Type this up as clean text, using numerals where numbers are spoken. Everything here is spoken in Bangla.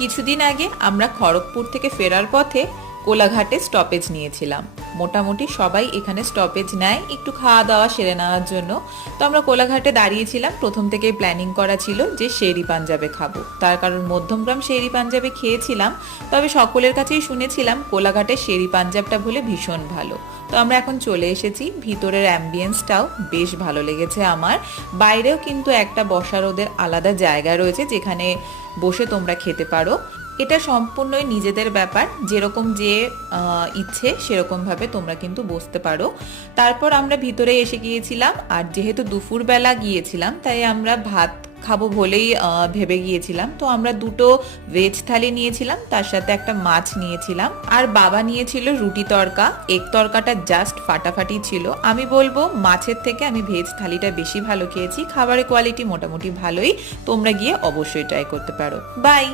কিছুদিন আগে আমরা খড়গপুর থেকে ফেরার পথে কোলাঘাটে স্টপেজ নিয়েছিলাম। মোটামুটি সবাই এখানে স্টপেজ নেয় একটু খাওয়া দাওয়া সেরে নেওয়ার জন্য। তো আমরা কোলাঘাটে দাঁড়িয়েছিলাম, প্রথম থেকেই প্ল্যানিং করা ছিল যে শেরি পাঞ্জাবে খাবো, তার কারণ মধ্যমগ্রাম শেরি পাঞ্জাবে খেয়েছিলাম, তবে সকলের কাছেই শুনেছিলাম কোলাঘাটের শেরি পাঞ্জাবটা বলে ভীষণ ভালো। তো আমরা এখন চলে এসেছি, ভিতরের অ্যাম্বিয়েন্সটাও বেশ ভালো লেগেছে আমার। বাইরেও কিন্তু একটা বসার ওদের আলাদা জায়গা রয়েছে যেখানে বসে তোমরা খেতে পারো। এটা সম্পূর্ণই নিজেদের ব্যাপার, যেরকম যে ইচ্ছে সেরকমভাবে তোমরা কিন্তু বসতে পারো। তারপর আমরা ভিতরে এসে গিয়েছিলাম, আর যেহেতু দুপুরবেলা গিয়েছিলাম তাই আমরা ভাত খাবো বলেই ভেবে গিয়েছিলাম। তো আমরা দুটো ভেজ থালি নিয়েছিলাম, তার সাথে একটা মাছ নিয়েছিলাম, আর বাবা নিয়েছিল রুটি তড়কা। এগ তড়কাটা জাস্ট ফাটাফাটি ছিল। আমি বলবো মাছের থেকে আমি ভেজ থালিটা বেশি ভালো খেয়েছি। খাবারের কোয়ালিটি মোটামুটি ভালোই, তোমরা গিয়ে অবশ্যই ট্রাই করতে পারো। বাই।